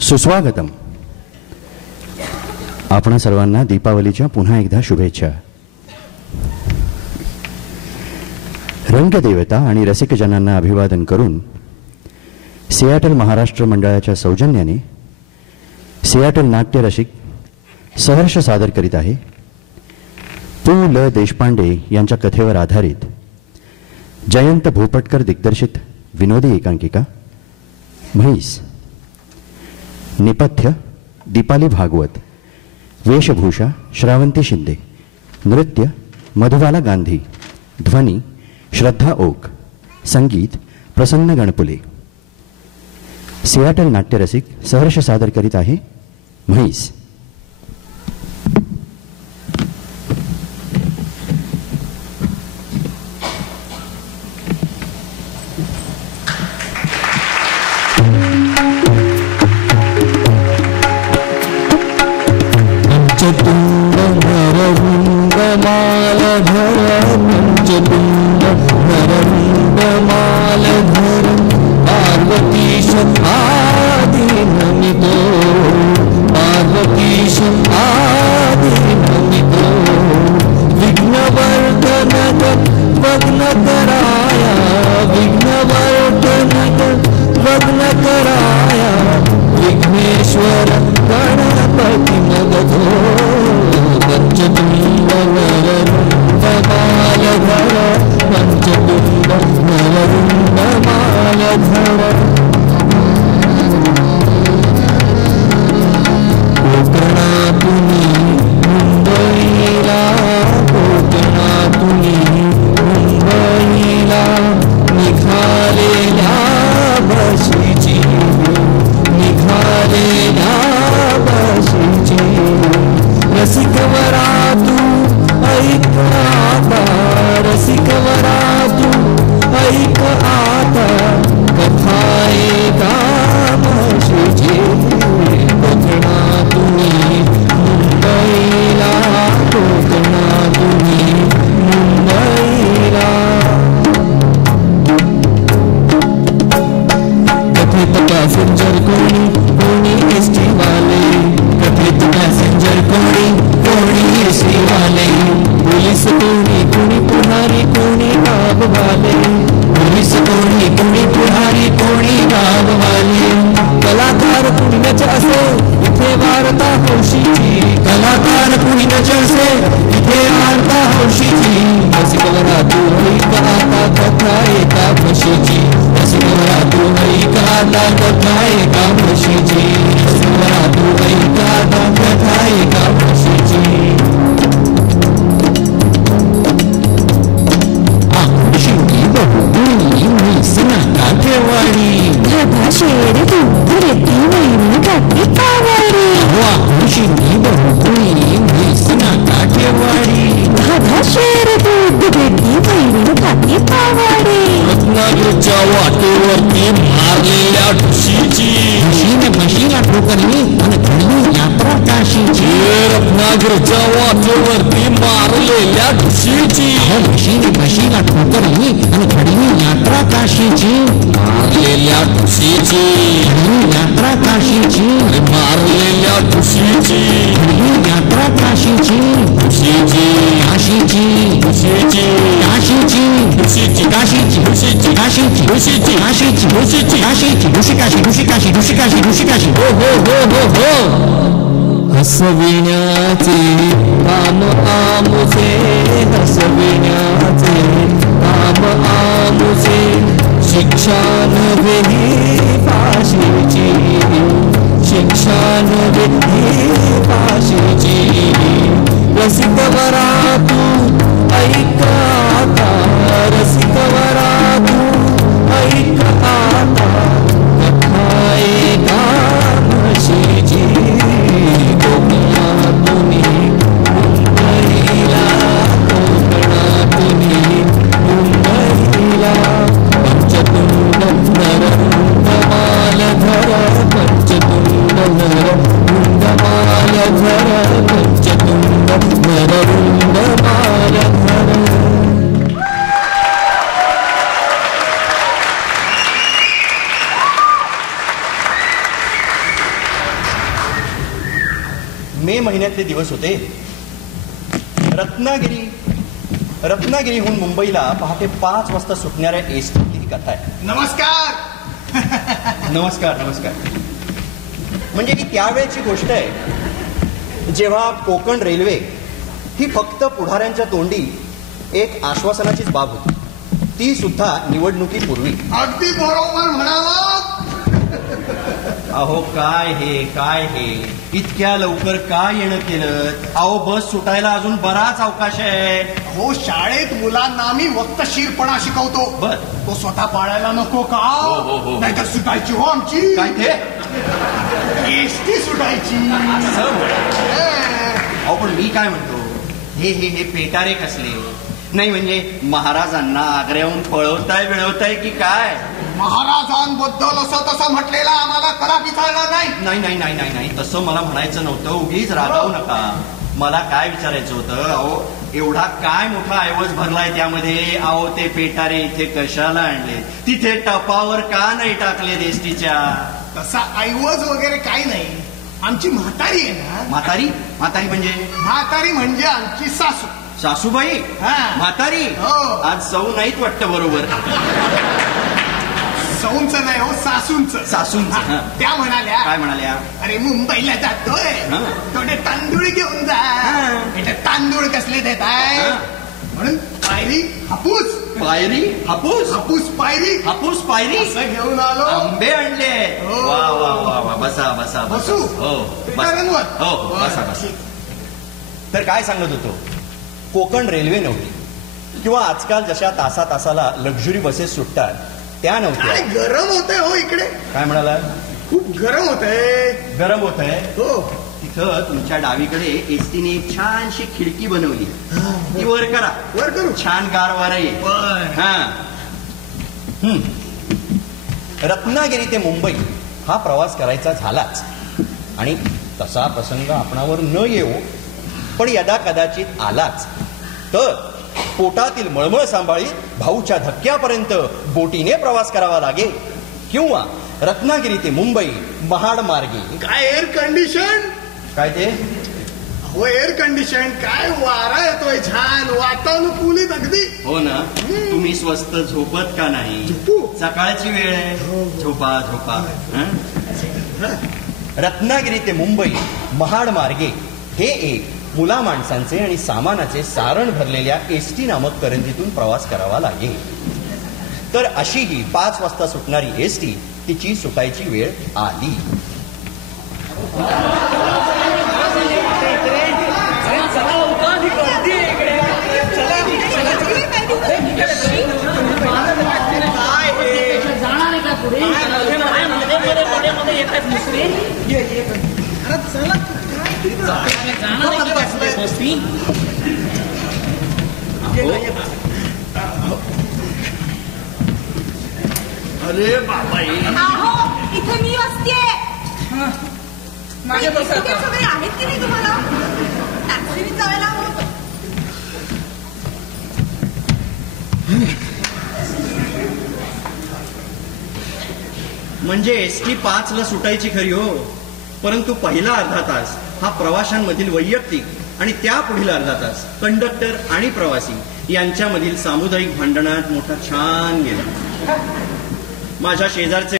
सुस्वागतम. आपणा सर्वांना दीपावलीच्या पुन्हा एकदा शुभेच्छा. रंगदेवता आणि रसिकजनांना अभिवादन करून सियाटल महाराष्ट्र मंडळाच्या सौजन्याने सियाटल नाट्य रसिक सहर्ष सादर करीत आहे पु. ल. देशपांडे यांच्या कथेवर आधारित जयंत भोपटकर दिग्दर्शित विनोदी एकांकिका म्हैस. नेपथ्य दीपाली भागवत, वेशभूषा श्रावंती शिंदे, नृत्य मधुबाला गांधी, ध्वनी श्रद्धा ओक, संगीत प्रसन्न गणपुले. सियाटल नाट्यरसिक सहर्ष सादर करीत आहे म्हैस. हसविण्याचे काम आमुचे, हसविण्याचे काम आमुचे, शिक्षा नव्हे फाशीची, शिक्षा नव्हे फाशीची. रसिक वरा तू ऐक आता, रसिक वरा तू ऐक आता, कथा एका म्हशीची. मे महिन्यातले दिवस होते. रत्नागिरीहून मुंबईला पहाटे 5 वाजता सुटणाऱ्या एसटीतली ही कथा आहे. नमस्कार. नमस्कार. म्हणजे ही त्यावेळेची गोष्ट आहे जेव्हा कोकण रेल्वे ही फक्त पुढाऱ्यांच्या तोंडी एक आश्वासनाचीच बाब होती, ती सुद्धा निवडणुकीपूर्वी. अगदी बरोबर म्हणाला. अहो काय हे इतक्या लवकर काय येणं केलं? अहो बस सुटायला अजून बराच अवकाश आहे. हो, शाळेत मुलांना आम्ही वक्तशीरपणा शिकवतो. बर. तो स्वतः पाळायला नको का? हो. नाहीतर सुटायची हो आमची. काय ते? एसटी सुटायची. असं म्हणा. अहो पण मी काय म्हणतो, हे पेटारे कसले? नाही म्हणजे महाराजांना आग्र्याहून पळवताय की काय? महाराजांबद्दल असं तसं म्हटलेला आम्हाला कदापि चालणार नाही. नाही तसं मला म्हणायचं नव्हतं. उगीच रागावू नका. मला काय विचारायचं होतं, अहो एवढा काय मोठा ऐवज भरलाय त्यामध्ये. अहो ते पेटारे इथे कशाला आणले? तिथे टपावर का नाही टाकले एसटीच्या? तसा ऐवज वगैरे काही नाही. आमची म्हातारी आहे ना. म्हातारी म्हणजे? म्हातारी म्हणजे आमची सासू. सासूबाई? हा. म्हातारी? हो. आज सौ नाहीत वाटतं. बरोबर. सौंचं नाही हो, सासूंचं. सासूंचं. त्या म्हणाल्या. काय म्हणाल्या? अरे मुंबईला जातोय, हा. थोडे तांदूळ घेऊन जा. इथे तांदूळ कसले देत आहे? हा. म्हणून पायरी हापूस. पायरी हापूस? हापूस पायरी असं घेऊन आलो. आंबे आणले. हो. वा. बसा. बसू? हो पिटाऱ्यांवर? हो बसा. तर काय सांगत होतो, कोकण रेल्वे नव्हती किंवा आजकाल जशा तासाला लक्झरी बसेस सुटतात त्या काय नव्हत्या. गरम होतंय हो इकडे. काय म्हणाला? खूप गरम होतंय. गरम होत आहे. हो. तिथं तुमच्या डावीकडे एसटीने एक छानशी खिडकी बनवली. ती वर करा. वर करू. छान गारवारा येईल. हा. रत्नागिरी ते मुंबई हा प्रवास करायचा झालाच आणि तसा प्रसंग आपणावर न येऊ पण यदा कदाचित आलाच तर पोटातील मळमळ सांभाळीत भाऊच्या धक्क्यापर्यंत बोटीने प्रवास करावा लागेल किंवा रत्नागिरी ते मुंबई महाड मार्गे. काय एअर कंडिशन. काय ते? हो, एअर कंडिशन. काय वारा येतोय छान, वातानुकूलित अगदी. हो ना. तुम्ही स्वस्त झोपत का नाही? झोपू. सकाळची वेळ आहे. झोपा. हं? रत्नागिरी ते मुंबई महाड मार्गे हे एक मुला माणसांचे आणि सामानाचे सारण भरलेल्या एसटी नामक करंजीतून प्रवास करावा लागेल. तर अशी ही 5 वाजता सुटणारी एसटी तिची सुटायची वेळ आली. अरे बाबा, इथे मी बसतेय. मागे बसा. सगळे आहेत की नाही तुम्हाला? टॅक्सीने जायला हवं होतं. म्हणजे एसटी 5ला सुटायची खरी हो, परंतु पहिला अर्धा तास हा प्रवाशांमधील वैयक्तिक आणि त्या पुढील अर्धा तास कंडक्टर आणि प्रवासी यांच्यामधील सामुदायिक भांडणात मोठा छान गेला. माझ्या शेजारचे